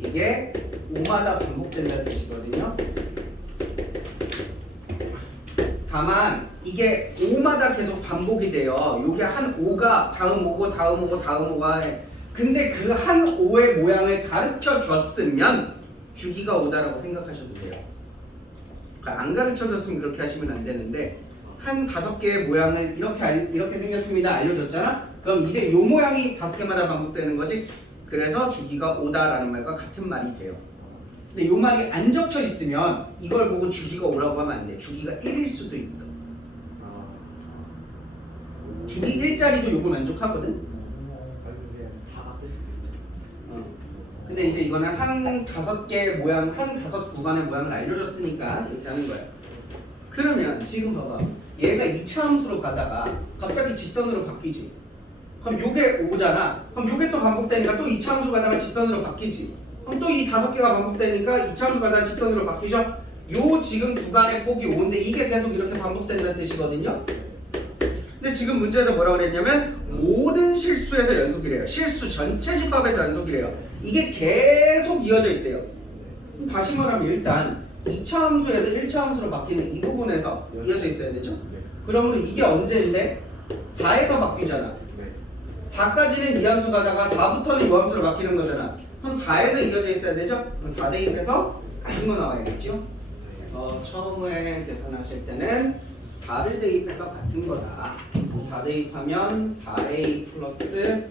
이게 5마다 반복된다는 뜻이거든요. 다만 이게 5마다 계속 반복이 돼요. 요게 한 5가 다음 5고 다음 5고 다음 5가 근데 그 한 5의 모양을 가르쳐 줬으면 주기가 5다라고 생각하셔도 돼요. 그러니까 안 가르쳐 줬으면 그렇게 하시면 안 되는데 한 5개의 모양을 이렇게 생겼습니다. 알려줬잖아? 그럼 이제 요 모양이 5개마다 반복되는 거지. 그래서 주기가 5다라는 말과 같은 말이 돼요. 근데 요 말이 안 적혀 있으면 이걸 보고 주기가 5라고 하면 안 돼. 주기가 1일 수도 있어. 주기 1짜리도 요거 만족하거든. 아니면 그냥 다가 뜰 수도 있죠. 근데 이제 이거는 한 5개 모양, 한 5 구간의 모양을 알려줬으니까 이렇게 하는 거야. 그러면 지금 봐봐. 얘가 2차 함수로 가다가 갑자기 직선으로 바뀌지. 그럼 요게 5잖아. 그럼 요게 또 반복되니까 또 2차 함수 가다가 직선으로 바뀌지. 그럼 또 이 5개가 반복되니까 2차 함수 가다가 직선으로 바뀌죠. 요 지금 구간의 폭이 5인데 이게 계속 이렇게 반복된다는 뜻이거든요. 근데 지금 문제에서 뭐라고 그랬냐면 모든 실수에서 연속이래요. 실수 전체 집합에서 연속이래요. 이게 계속 이어져 있대요. 그럼 다시 말하면 일단 2차 함수에서 1차 함수로 바뀌는 이 부분에서 이어져 있어야 되죠? 네. 그러면 이게 언제인데? 4에서 바뀌잖아. 네. 4까지는 이 함수 가다가 4부터는 이 함수로 바뀌는 거잖아. 그럼 4에서 이어져 있어야 되죠? 그럼 4 대입해서 같은 거 나와야겠죠? 그래서 처음에 계산하실 때는 4를 대입해서 같은 거다. 4 대입하면 4a 플러스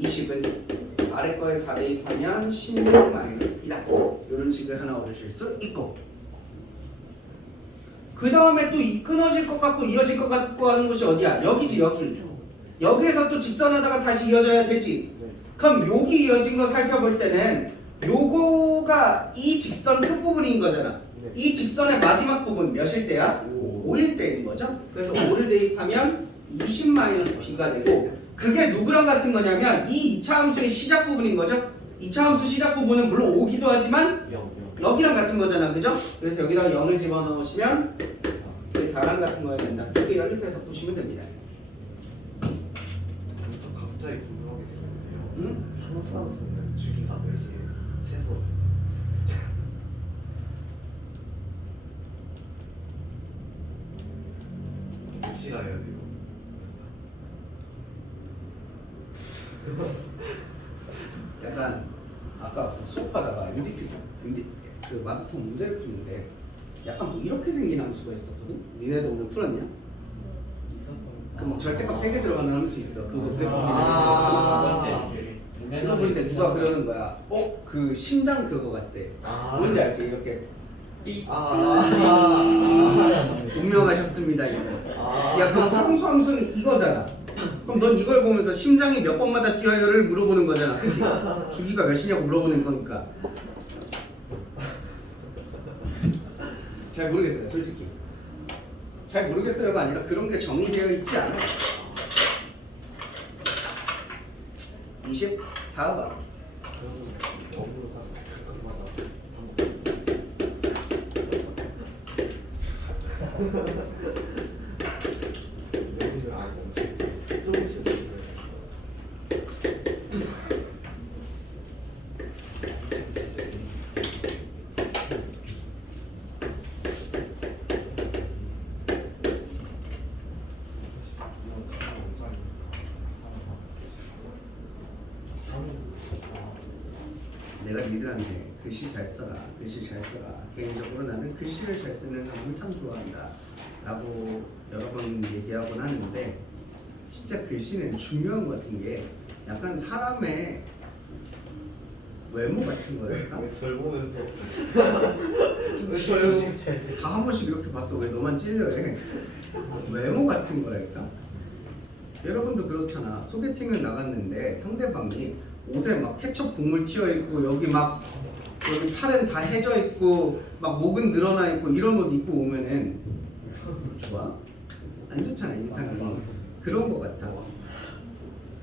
20은 아래 거에 4 대입하면 16 마이너스 B다. 이런 식을 하나 얻으실 수 있고 그 다음에 또 이 끊어질 것 같고 이어질 것 같고 하는 곳이 어디야? 여기지 여기. 여기에서 또 직선하다가 다시 이어져야 되지. 네. 그럼 여기 이어진 거 살펴볼 때는 요거가 이 직선 끝부분인 거잖아. 네. 이 직선의 마지막 부분 몇일 때야? 5일 때인 거죠. 그래서 5를 대입하면 20-b가 되고 그게 누구랑 같은 거냐면 이 2차 함수의 시작 부분인 거죠. 2차 함수 시작 부분은 물론 5기도 하지만 0. 여기랑 같은 거잖아. 그죠? 그래서 여기다가 0을 집어넣으시면 4랑 같은 거야 된다. 그게 연립해서 보시면 됩니다. 저 갑자기 궁금한 게 생겼는데요. 응? 상수함수는 주기가 몇이에요? 최소. 몇이라 해야 돼요? 약간 아까 수업하다가 그 마라톤 문제를 푸는데 약간 뭐 이렇게 생긴 함수가 있었거든? 니네도 오늘 풀었냐? 그 뭐 절대값 3개 들어가는 함수 있어. 그거 그래 이거 보니까 누가 그러는 거야. 그 심장 그거 같대. 뭔지 알지? 이렇게 운명하셨습니다 이거. 야 그럼 상수함수는 이거잖아. 그럼 넌 이걸 보면서 심장이 몇 번마다 뛰어요를 물어보는 거잖아. 그치? 주기가 몇이냐고 물어보는 거니까. 잘 모르겠어요 솔직히. 잘 모르겠어요가 아니라 그런 게 정의되어 있지 않아요. 24번. 업무가 내분을 알고 조금씩 내가 니들한테 글씨 잘 써라, 글씨 잘 써라. 개인적으로 나는 글씨를 잘 쓰는 사람을 참 좋아한다 라고 여러 번 얘기하곤 하는데 진짜 글씨는 중요한 것 같은 게 약간 사람의 외모 같은 거랄까? 절 보면서 다 한 번씩 이렇게 봤어. 왜 너만 찔려해? 외모 같은 거랄까? 여러분도 그렇잖아. 소개팅을 나갔는데 상대방이 옷에 막 케첩 국물 튀어 있고 여기 막 여기 팔은 다 해져 있고 막 목은 늘어나 있고 이런 옷 입고 오면은 좋아? 안 좋잖아 인상이. 그런 거 같아.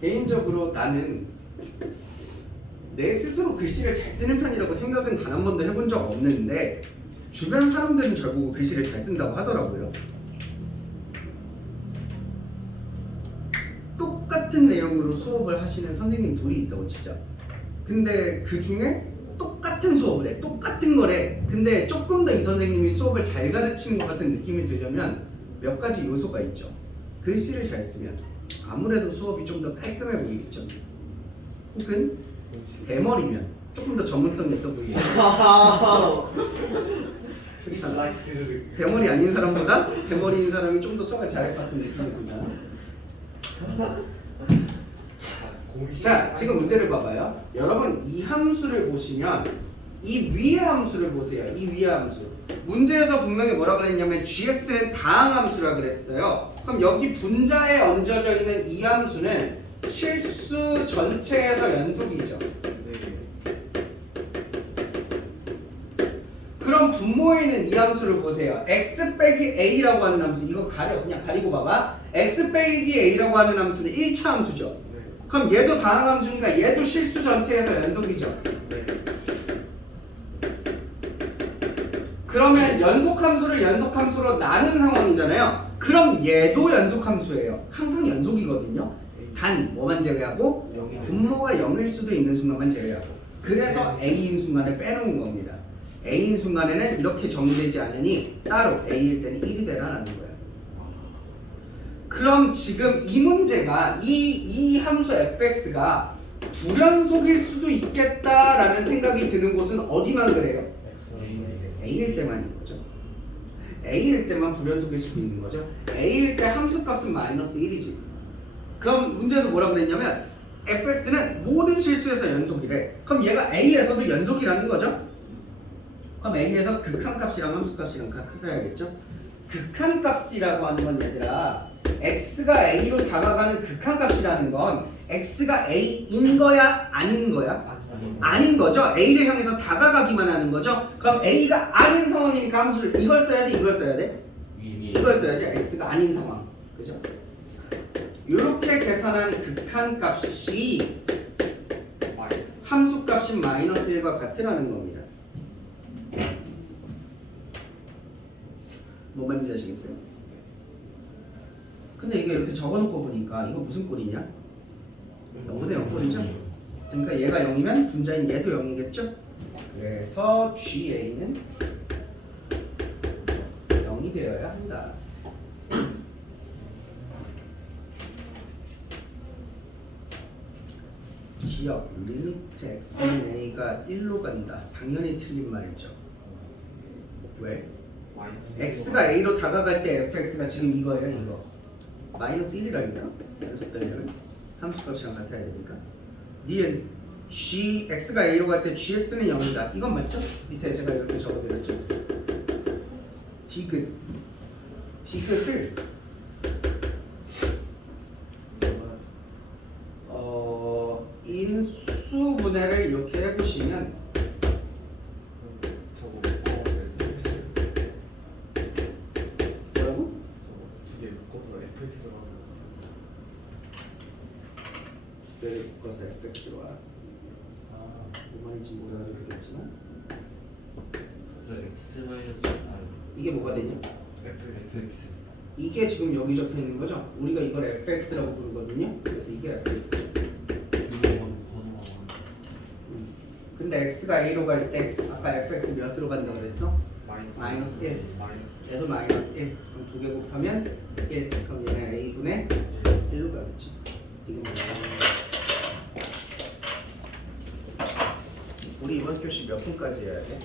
개인적으로 나는 내 스스로 글씨를 잘 쓰는 편이라고 생각은 단 한 번도 해본 적 없는데 주변 사람들은 저보고 글씨를 잘 쓴다고 하더라고요. 똑같은 내용으로 수업을 하시는 선생님 둘이 있다고 진짜. 근데 그 중에 똑같은 수업을 해. 똑같은 거래. 근데 조금 더 이 선생님이 수업을 잘 가르치는 것 같은 느낌이 들려면 몇 가지 요소가 있죠. 글씨를 잘 쓰면 아무래도 수업이 좀 더 깔끔해 보이겠죠. 혹은 대머리면 조금 더 전문성 있어 보이겠죠. 대머리 아닌 사람보다 대머리인 사람이 좀 더 수업을 잘할 것 같은 느낌이 듭니다. 자, 지금 문제를 봐봐요. 여러분 이 함수를 보시면 이 위의 함수를 보세요. 이 위의 함수. 문제에서 분명히 뭐라 그랬냐면 gx는 다항함수라 그랬어요. 그럼 여기 분자에 얹어져 있는 이 함수는 실수 전체에서 연속이죠. 그럼 분모에 있는 이 함수를 보세요. x 빼기 a라고 하는 함수. 이거 그냥 가리고 봐봐. x 빼기 a라고 하는 함수는 1차 함수죠. 그럼 얘도 다항함수니까 얘도 실수 전체에서 연속이죠. 그러면 연속함수를 연속함수로 나눈 상황이잖아요. 그럼 얘도 연속함수예요. 항상 연속이거든요. 단 뭐만 제외하고 분모가 0일 수도 있는 순간만 제외하고. 그래서 a인 순간을 빼놓은 겁니다. a인 순간에는 이렇게 정의되지 않으니 따로 a일 때는 1이 되라는 거예요. 그럼 지금 이 문제가 이 함수 fx가 불연속일 수도 있겠다라는 생각이 드는 곳은 어디만 그래요? a일 때만인 거죠. a일 때만 불연속일 수도 있는 거죠. a일 때 함수값은 마이너스 1이지. 그럼 문제에서 뭐라고 그랬냐면 fx는 모든 실수에서 연속이래. 그럼 얘가 a에서도 연속이라는 거죠. 그럼 a에서 극한값이랑 함수값이랑 각각해야겠죠. 극한값이라고 하는 건 얘들아 x가 a로 다가가는 극한값이라는 건 x가 a인 거야 아닌 거야? 아닌 거죠. a를 향해서 다가가기만 하는 거죠. 그럼 a가 아닌 상황이니까 함수를 이걸 써야 돼 이걸 써야 돼? 이걸 써야지. x가 아닌 상황 그죠? 이렇게 계산한 극한값이 함수값인 마이너스 1과 같으라는 겁니다. 뭔 말인지 아시겠어요? 근데 이게 이렇게 적어놓고 보니까 이거 무슨 꼴이냐? 0대 0 꼴이죠? 그러니까 얘가 0이면 분자인 얘도 0이겠죠? 그래서 GA는 0이 되어야 한다. 기억 리미트 x는 a가 1로 간다. 당연히 틀린 말이죠. 왜? x가 a로 다가갈 때 fx가 지금 이거예요 이거 마이너스 1이라니까 연속되면 함수값이랑 같아야 되니까 니은 g x가 a로 갈 때 gx는 0이다 이건 맞죠? 밑에 제가 이렇게 적어드렸죠 디귿을 인수분해를 이렇게 해보시면 뭐라고? 두개 묶어서 fx로 하면 두 개를 묶어서 fx로 와 뭔 말인지 몰라도 되겠지만 저 x 마이너스 이게 뭐가 되냐? fx. 이게 지금 여기 적혀 있는 거죠? 우리가 이걸 fx라고 부르거든요. 그래서 이게 fx. 근데 x가 a로 갈 때 아까 fx 몇으로 간다고 그랬어? 마이너스 1. 얘도 마이너스 1. 그럼 두 개 곱하면 1. 그럼 얘는 a분의 1로 가겠지. 이게 뭐야? 우리 이번 교시 몇 분까지 해야 돼?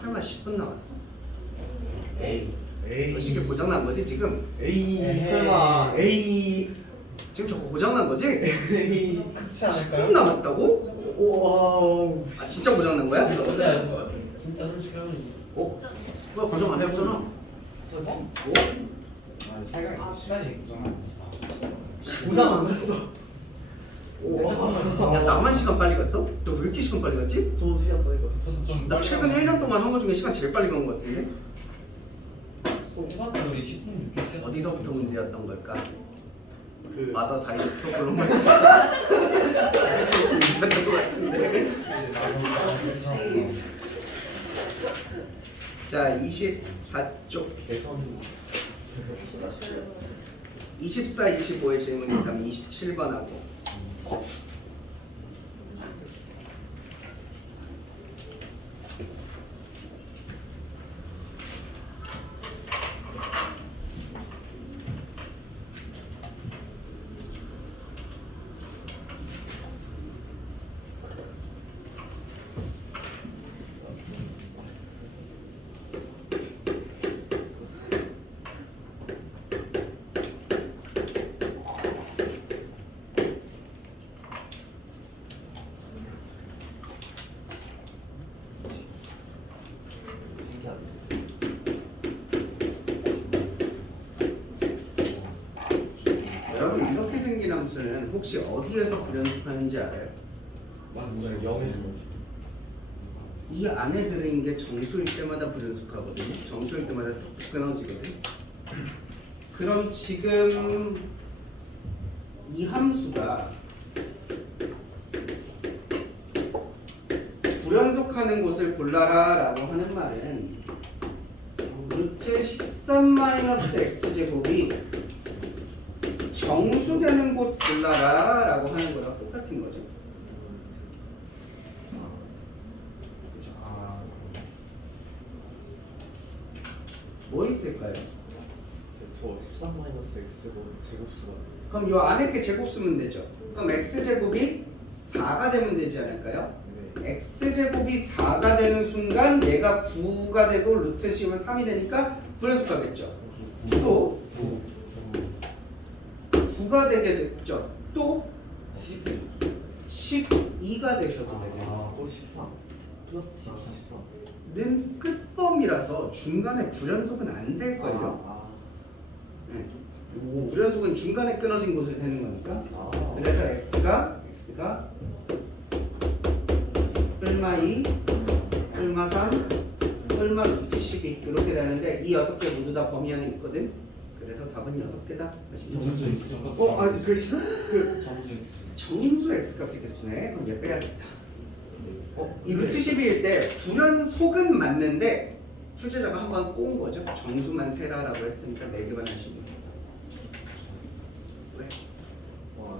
설마 10분 남았어? 에이. 시계 고장난 거지 지금? 설마 지금 저거 고장난 거지? 그렇지 10분 않을까요? 남았다고? 와우 아 진짜 고장난 거야? 진짜 30분. 뭐야 고정 안 해봤잖아. 시간이 고장 안 났어 야 나만 시간 빨리 갔어? 너 왜 이렇게 시간 빨리 갔지? 저도 시간 빨리 갔어 저도 좀 나 최근 1년 동안 한 거 중에 시간 제일 빨리 간 거 같은데? 일반적으로 우리 10분 늦게 시작. 어디서부터 문제였던 걸까? 그 마다 다이어트 프로그램 맞지? 어디서부터 문제였던 거 같은데? 자 24쪽 개선 24, 25의 질문이 있다면 27번하고 여러분 이렇게 생긴 함수는 혹시 어디에서 불연속하는지 알아요? 무슨 0에서 이 안에 들어있는 게 정수일 때마다 불연속하거든요. 정수일 때마다 톡톡 끊어지거든. 그럼 지금 이 함수가 불연속하는 곳을 골라라 라고 하는 말은 루트 13-x제곱이 정수되는 곳 골라라 라고 하는 거랑 똑같은 거죠. 뭐 있을까요? 저 13-x제곱 제곱수가 그럼 요 안에 게 제곱수면 되죠. 그럼 x제곱이 4가 되면 되지 않을까요? x제곱이 4가 되는 순간 얘가 9가 되고 루트 씌우면 3이 되니까 불연속하겠죠. 또 9가 되게 됐죠. 또 12가 되셔도 되겠네요. 또 13 플러스 14. 는 끝범이라서 중간에 불연속은 안 셀 걸요. 네. 오. 불연속은 중간에 끊어진 곳을 세는 거니까. 그래서 x가 뿔마 2, 뿔마 3, 뿔마 루트 12 이렇게 되는데 이 6개 모두 다 범위 안에 있거든. 그래서 답은 6개다. 정수 X. 아니 정수 X. 정수 x값이 개수네. 그럼 얘 빼야겠다. 이 루트 12일 때 불연속은 맞는데 출제자가 한번 꼬은 거죠. 정수만 세라라고 했으니까 4개만 하시는 거예요. 왜? 와.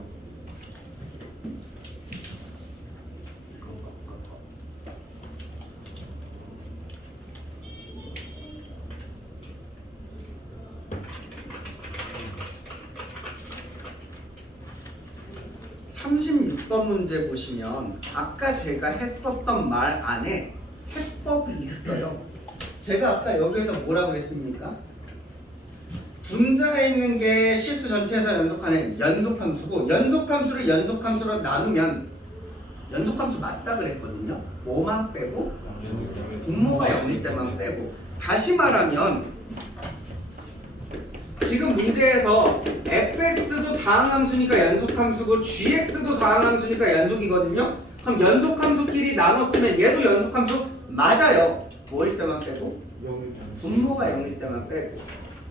36번 문제 보시면 아까 제가 했었던 말 안에 해법이 있어요. 제가 아까 여기에서 뭐라고 했습니까? 분자에 있는 게 실수 전체에서 연속하는 연속함수고 연속함수를 연속함수로 나누면 연속함수 맞다 그랬거든요. 뭐만 빼고 분모가 0일 때만 빼고 다시 말하면 지금 문제에서 fx도 다항함수니까 연속함수고 gx도 다항함수니까 연속이거든요. 그럼 연속함수끼리 나눴으면 얘도 연속함수 맞아요. 뭐일 때만 빼고? 분모가 0일 때만 빼고.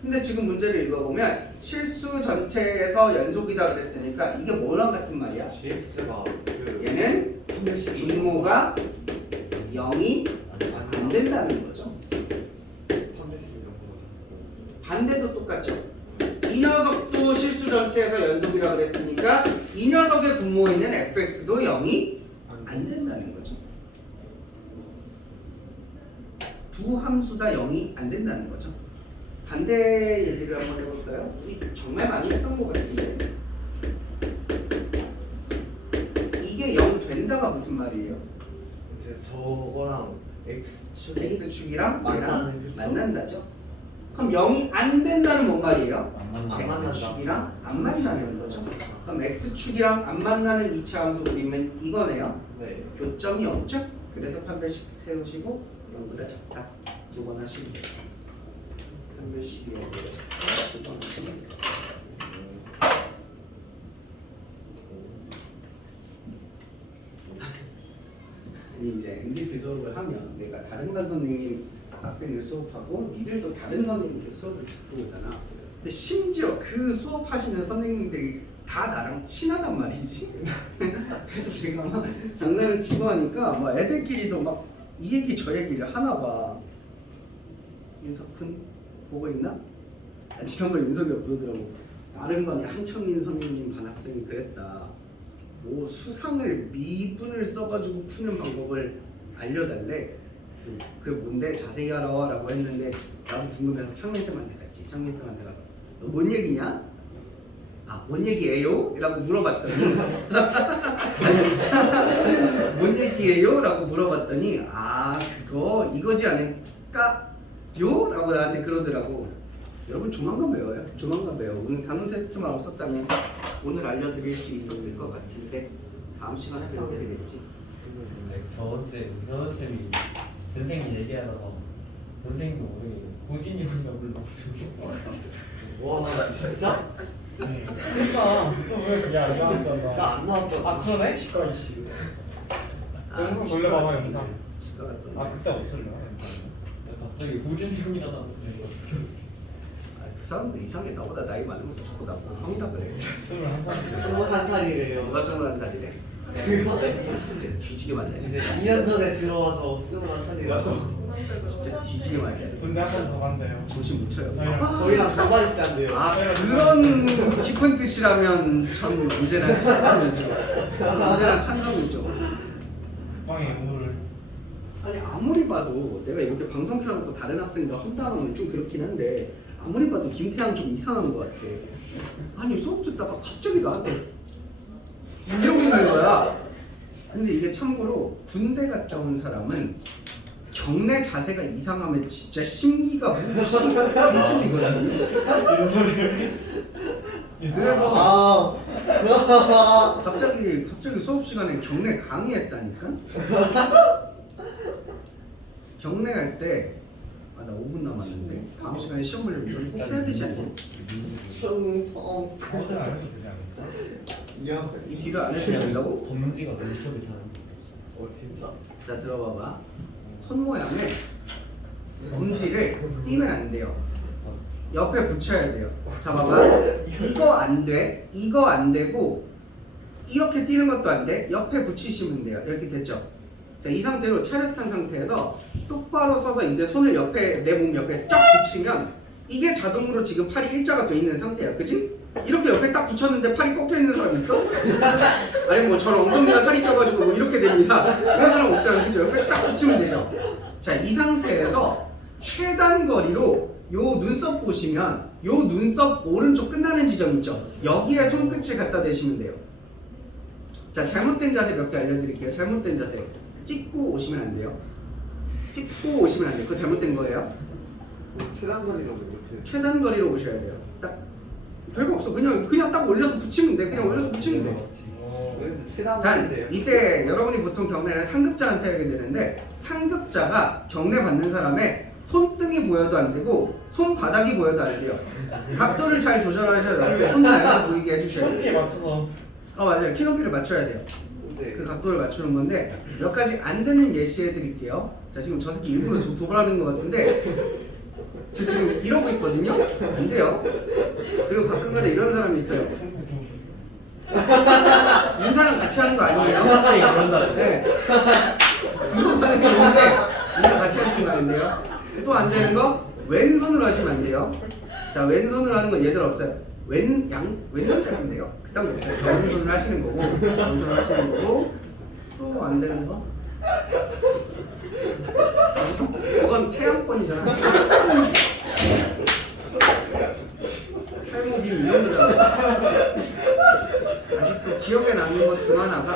근데 지금 문제를 읽어보면 실수 전체에서 연속이다 그랬으니까 이게 뭐랑 같은 말이야? GX가 얘는 분모가 0이 안 된다는 거죠. 반대도 똑같죠. 이 녀석도 실수 전체에서 연속이라고 그랬으니까 이 녀석의 분모에 있는 fx도 0이 안 된다는 거죠. 두 함수 다 0이 안 된다는 거죠. 반대 얘기를 한번 해볼까요? 우리 정말 많이 했던 것 같은데 이게 0 된다가 무슨 말이에요? 이제 저거랑 X축이 x축이랑 얘랑 만나는 만난다죠. 그럼 0이 안 된다는 뭔 말이에요? 안 만난다. x축이랑 안 만나는 거죠. 그럼 x축이랑 안 만나는 2차 함수 그리면 이거네요. 네. 교점이 없죠? 그래서 판별식 세우시고 0보다 작다. 2번 하시면 돼요. 판별식이 0보다 작다. 2번 하시면 돼요. 아니 이제 MDP 수업을 하면 내가 다른 반 선생님 학생을 수업하고 니들도 다른 선생님께 수업을 듣고 오잖아. 근데 심지어 그 수업하시는 선생님들이 다 나랑 친하단 말이지. 그래서 내가 막 장난을 치고 하니까 막 애들끼리도 막 이 얘기 저 얘기를 하나 봐. 윤석훈 보고 있나? 아, 지난번에 윤석이가 그러더라고. 다른 반에 한창민 선생님 반 학생이 그랬다. 뭐 수상을 미분을 써가지고 푸는 방법을 알려달래. 그게 뭔데 자세히 알아와라고 했는데 나도 궁금해서 창민쌤한테 갔지. 창민쌤한테 가서 너 뭔 얘기냐? 아, 뭔 얘기예요? 라고 물어봤더니 뭔 얘기예요? 라고 물어봤더니 아 그거 이거지 않을까? 요? 라고 나한테 그러더라고. 여러분 조만간 배워요. 조만간 배워. 오늘 단원 테스트만 없었다면 오늘 알려드릴 수 있었을 것 같은데 다음 시간에 배우게 되겠지. 저번주에 현우쌤이 선생님 얘기하다가 선생님도 모르게 고진이 형이가 불러가지고 와 진짜? 그러니까 또왜 그게 안 나왔어? 나 안 나왔잖아. 아 그러네? 치과 이씨 영상 돌려봐봐 영상. 치과 갔더니 아 그때 없었나 영상? 갑자기 고진이 형이라 나왔어. 그 사람들 이상해. 나보다 나이 많으면서 자꾸 나보고 형이라 그래. 21살이래요. 누가 21살이래? 이제 뒤지게 맞아야 이제 돼. 2년 전에 들어와서 21살이라서 진짜 뒤지게 맞아야 돼. 근데 한 번 더 간대요. 정신 못 차려. 저희랑 동반 있다는데요. 아 그런 깊은 뜻이라면 참 언제나 찬성이죠. 언제나 찬성이죠. 방에 오늘 아니 아무리 봐도 내가 이렇게 방송 켜놓고 다른 학생들 험담하면 좀 그렇긴 한데 아무리 봐도 김태양 좀 이상한 것 같아. 아니 수업 듣다가 갑자기 나한테 이러고 있는 거야. 근데 이게 참고로 군대 갔다 온 사람은 경례 자세가 이상하면 진짜 심기가 흔들리거든요. 그래서 갑자기 수업 시간에 경례 강의했다니까. 경례할 때 나 5분 남았는데 다음 시간에 시험 보려면 이걸 꼭 해야 되지 않냐? 충성. 아무데나 안 해도 되지 않을까? 야, 이 뒤로 안 해도 된다고? 검은지가 눈썹이 다른 진짜. 자 들어봐봐. 손 모양을 검지를 띄면 안 돼요. 옆에 붙여야 돼요. 자 봐봐. 이거 안 돼. 이거 안 되고 이렇게 띄는 것도 안 돼. 옆에 붙이시면 돼요. 이렇게 됐죠? 자, 이 상태로 차렷한 상태에서 똑바로 서서 이제 손을 옆에 내 몸 옆에 쫙 붙이면 이게 자동으로 지금 팔이 일자가 돼 있는 상태야. 그치? 이렇게 옆에 딱 붙였는데 팔이 꺾여 있는 사람 있어? 아니 뭐 저는 엉덩이가 살이 쪄가지고 뭐 이렇게 됩니다. 그런 사람 없잖아. 그죠? 옆에 딱 붙이면 되죠? 자, 이 상태에서 최단 거리로 요 눈썹 보시면 요 눈썹 오른쪽 끝나는 지점 있죠? 여기에 손끝을 갖다 대시면 돼요. 자, 잘못된 자세 몇 개 알려드릴게요. 잘못된 자세. 찍고 오시면 안 돼요. 찍고 오시면 안 돼요. 그거 잘못된 거예요. 최단거리라고 이렇게. 최단 거리로 오셔야 돼요. 딱 별거 없어. 그냥 딱 올려서 붙이면 돼. 그냥 올려서 붙이면 돼. 왜 단 최단거리인데요? 이때 여러분이 보통 경례를 상급자한테 하게 되는데 상급자가 경례 받는 사람의 손등이 보여도 안 되고 손바닥이 보여도 안 돼요. 각도를 잘 조절하셔야 돼요. 손 날려 보이게 해주셔야 돼요. 키높이에 맞춰서 맞아요. 키 높이를 맞춰야 돼요. 근데 그 각도를 맞추는 건데 몇 가지 안 되는 예시해 드릴게요. 자, 지금 저 새끼 일부러 도발하는 것 같은데 저 지금 이러고 있거든요. 안 돼요. 그리고 가끔가다 이런 사람이 있어요. 인사랑 같이 하는 거 아니에요? 갑자기 그런다. 네. 이거 하는 게 있는데 인사 같이 하시는 거 아닌데요? 또 안 되는 거 왼손으로 하시면 안 돼요. 자, 왼손으로 하는 건 예절 없어요. 왼손 잡인데요. 그딴 거 없어요. 오른손으로 하시는 거고, 왼손으로 하시는 거고, 또 안 되는 거? 그건 태양권이잖아. 탈모 빔 이런 거잖아. 아직도 기억에 남는 것 중 하나가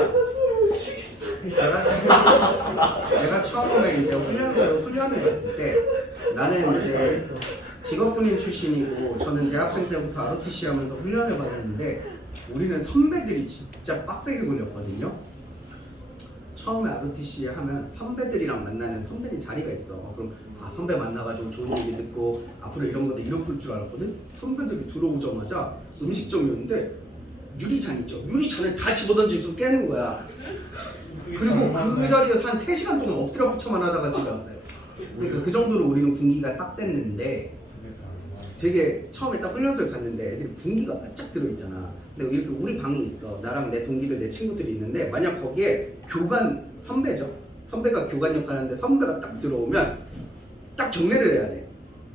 내가 처음에 이제 훈련을 갔을 때 나는 이제 직업군인 출신이고 저는 대학생 때부터 ROTC 하면서 훈련을 받았는데 우리는 선배들이 진짜 빡세게 걸렸거든요. 처음에 ROTC 하면 선배들이랑 만나는 선배님 자리가 있어. 그럼 선배 만나가지고 좋은 얘기 듣고 앞으로 이런 거다 이럴 줄 알았거든. 선배들이 들어오자마자 음식점이었는데 유리잔 있죠. 유리잔을 다 집어던지면서 깨는 거야. 그리고 그 자리에서 한 3시간 동안 엎드려 붙여만 하다가 집에 왔어요. 그러니까 그 정도로 우리는 군기가 빡셌는데 되게 처음에 딱 훈련소에 갔는데 애들이 군기가 바짝 들어있잖아. 근데 이렇게 우리 방이 있어. 나랑 내 동기들, 내 친구들이 있는데 만약 거기에 교관 선배죠. 선배가 교관 역할을 하는데 선배가 딱 들어오면 딱 경례를 해야 돼.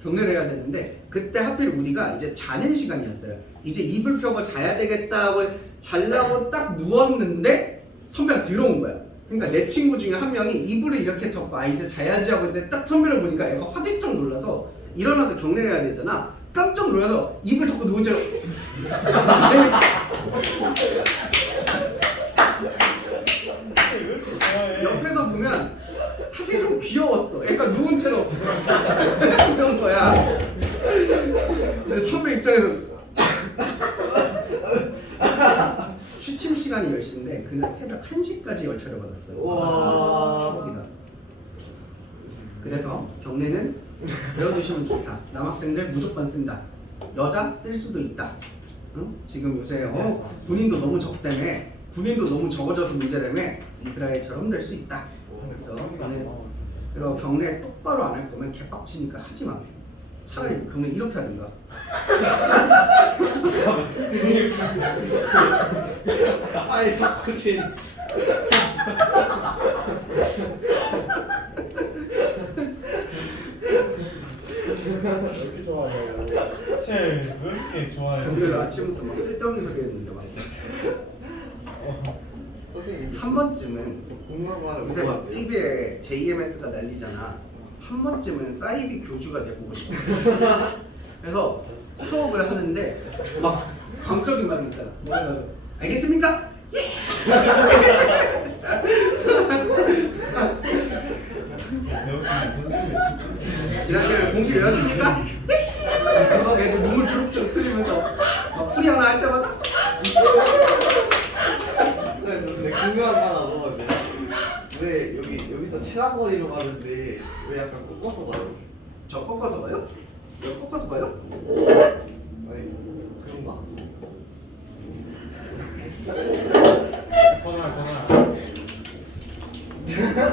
경례를 해야 되는데 그때 하필 우리가 이제 자는 시간이었어요. 이제 이불 펴고 자야 되겠다고 자려고 딱 누웠는데 선배가 들어온 거야. 그러니까 내 친구 중에 한 명이 이불을 이렇게 접고 이제 자야지 하고 있는데 딱 선배를 보니까 애가 화들짝 놀라서 일어나서 경례를 해야 되잖아. 깜짝 놀라서 이불 덮고 누운 채로 옆에서 보면 사실 좀 귀여웠어. 애가 누운 채로 그런 거야. 근데 선배 입장에서 취침 시간이 10시인데 그날 새벽 1시까지 열차를 받았어요. 와. 추억이다. 그래서 경례는 배워두시면 좋다. 남학생들 무조건 쓴다. 여자 쓸 수도 있다. 응? 지금 요새 군인도 너무 적다며 군인도 너무 적어져서 문제라며 이스라엘처럼 될 수 있다. 그래서 경례 똑바로 안 할 거면 개빡치니까 하지 마. 차라리 경례 이렇게 하든가. 아이 덕후진. 왜 이렇게 좋아해요? 쟤왜 이렇게 좋아해요? 오늘 아침부터 막 쓸데없는 소리 했는데 막. 선생님 한 번쯤은 궁금한 거 하나 요새 물어봐도 막 돼요? TV에 JMS가 난리잖아. 한 번쯤은 사이비 교주가 돼보고 싶어. 그래서 수업을 하는데 막 광적인 말이 있잖아. 그래가지고 알겠습니까? 지난 시간에 공식 외웠습니까? 막 애들 눈물 주룩주룩 흘리면서 막 풀이 하나 할 때마다 네, 궁금한 거 하나 물어봐도 돼요? 왜 여기서 체감거리로 가는데 왜 약간 꺾어서 가요? 저 꺾어서 봐요? 여기 꺾어서 봐요? 아니 그런가? 건아 건아